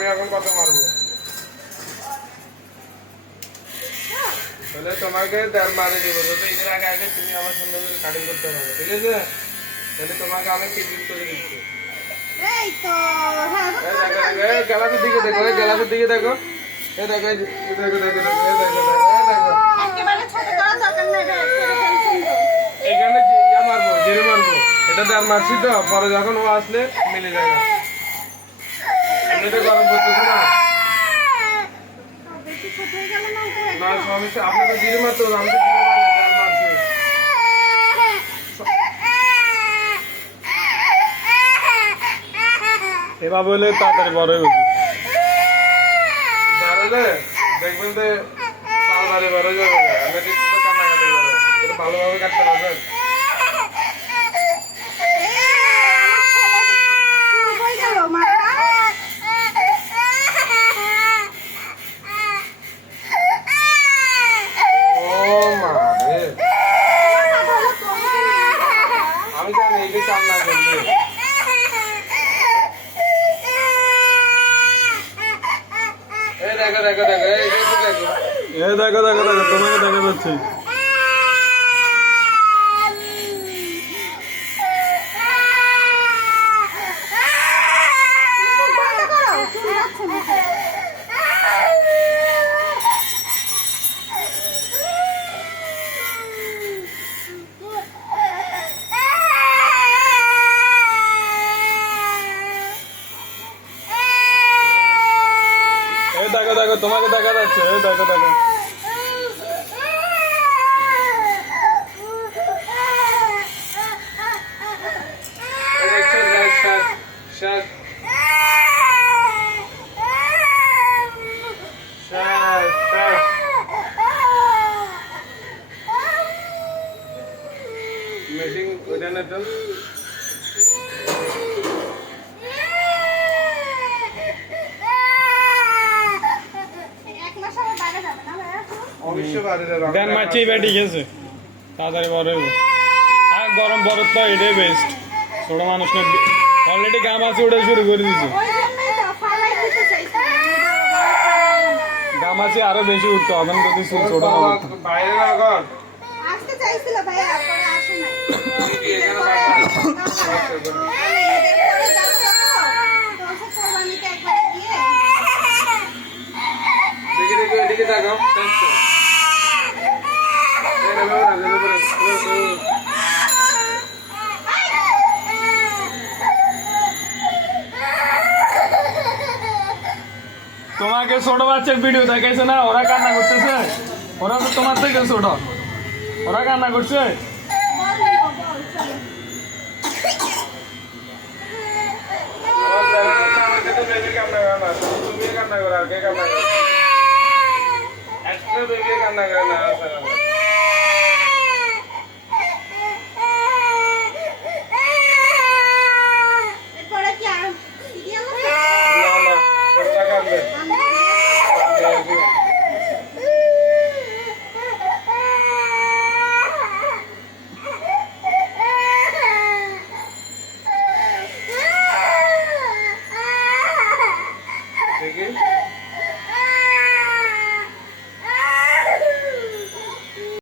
আমি এখন কত মারবো তাহলে তোমাকে 1.5 মারে দেবো তো এর আগে আগে তুমি আমার সুন্দর করে কাটিং করতে হবে ঠিক আছে তাহলে তোমাকে আমি ফিটিং করে দিচ্ছি এই তো হ্যাঁ গলার দিকে দেখো গলার দিকে দেখো এই দেখো এই দেখো দেখো দেখো একেবারে ছোট করা দরকার নাই রে টেনশন তো এখানে ইয়া মারবো জিরে মারবো এটা আর মারছি তো পরে যখন ও আসলে মিলে যাবে এমনিতে গরম করতেছে না বেশি ছোট হয়ে গেল না না সমস্যা আপনি তো জিরে মারতে হবে আমি তো জিরে মারছি এবার বলে তাড়াতাড়ি বড় হয়ে গেছে দাঁড়ালে দেখবেন যে পাল বাড়ি বড় যাবে আমি দেখছি তো কান্নাকাটি করে এটা ভালোভাবে কাটতে হবে হয়ে গেল মা ও মা রে আমি জানি এই যে কান্না করলে এই দেখো দেখো দেখো এই দেখো দেখো দেখো দেখো দেখো তোমাকে দেখা যাচ্ছে দেখো দেখো তোমাকে দেখা যাচ্ছে দেখো দেখো মেশিন ওইখানে তো অবশ্যই বাড়ি যাবে গান মারছি এবার ঠিক আছে তাড়াতাড়ি বড় হইব আর গরম বরফ তো এটাই বেস্ট ছোট মানুষ না অলরেডি গাম আছে ওটা শুরু করে দিয়েছে গাম আছে আরো বেশি উঠতো এখন যদি ছোট বাইরে রাখুন আসতে চাইছিল ভাই আপনারা আসেন না এখানে দেখি দেখি এদিকে তাকাও তোমাকে ছোট বাচ্চার ভিডিও দেখাইছে না ওরা কান্না করতেছে ওরা তো তোমার থেকে ছোট ওরা কান্না করছে